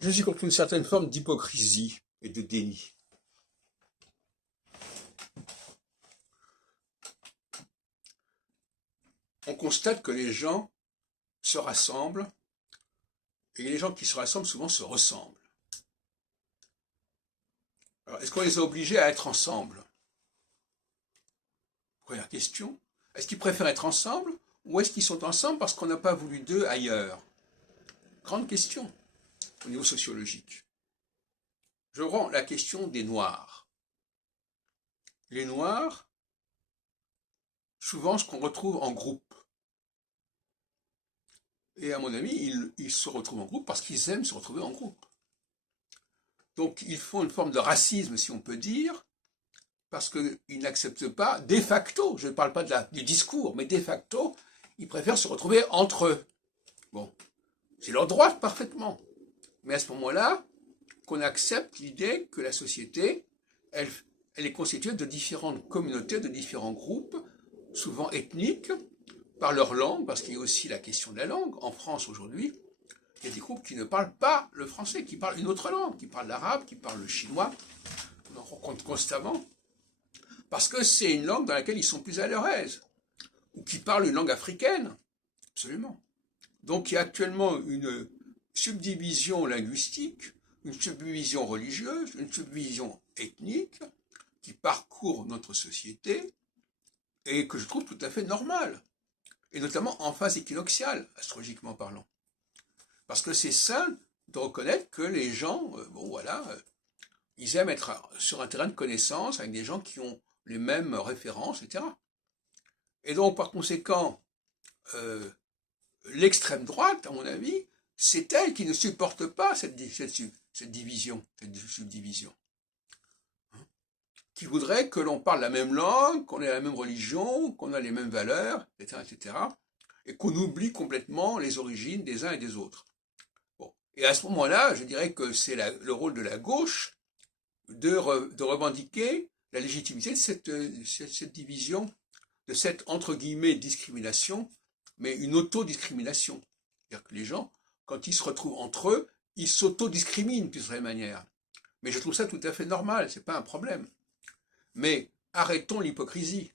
Je suis contre une certaine forme d'hypocrisie et de déni. On constate que les gens se rassemblent, et les gens qui se rassemblent souvent se ressemblent. Alors, est-ce qu'on les a obligés à être ensemble? Première question. Est-ce qu'ils préfèrent être ensemble, ou est-ce qu'ils sont ensemble parce qu'on n'a pas voulu d'eux ailleurs? Grande question au niveau sociologique. Je rends la question des Noirs. Les Noirs, souvent ce qu'on retrouve en groupe. Et à mon avis, ils se retrouvent en groupe parce qu'ils aiment se retrouver en groupe. Donc ils font une forme de racisme, si on peut dire, parce qu'ils n'acceptent pas, de facto, je ne parle pas du discours, mais de facto, ils préfèrent se retrouver entre eux. Bon, c'est leur droit parfaitement. Mais à ce moment-là, qu'on accepte l'idée que la société, elle est constituée de différentes communautés, de différents groupes, souvent ethniques, par leur langue, parce qu'il y a aussi la question de la langue. En France aujourd'hui, il y a des groupes qui ne parlent pas le français, qui parlent une autre langue, qui parlent l'arabe, qui parlent le chinois. On en rencontre constamment. Parce que c'est une langue dans laquelle ils sont plus à leur aise. Ou qui parlent une langue africaine. Absolument. Donc il y a actuellement une subdivision linguistique, une subdivision religieuse, une subdivision ethnique qui parcourt notre société et que je trouve tout à fait normale. Et notamment en phase équinoxiale, astrologiquement parlant. Parce que c'est sain de reconnaître que les gens, ils aiment être sur un terrain de connaissance avec des gens qui ont les mêmes références, etc. Et donc, par conséquent, euh, l'extrême droite, à mon avis, c'est elle qui ne supporte pas cette division, cette subdivision. Qui voudrait que l'on parle la même langue, qu'on ait la même religion, qu'on a les mêmes valeurs, etc., etc., et qu'on oublie complètement les origines des uns et des autres. Bon. Et à ce moment-là, je dirais que c'est le rôle de la gauche de revendiquer la légitimité de cette division, de cette, entre guillemets, discrimination, mais une autodiscrimination. C'est-à-dire que les gens, quand ils se retrouvent entre eux, ils s'autodiscriminent d'une certaine manière. Mais je trouve ça tout à fait normal, c'est pas un problème. Mais arrêtons l'hypocrisie.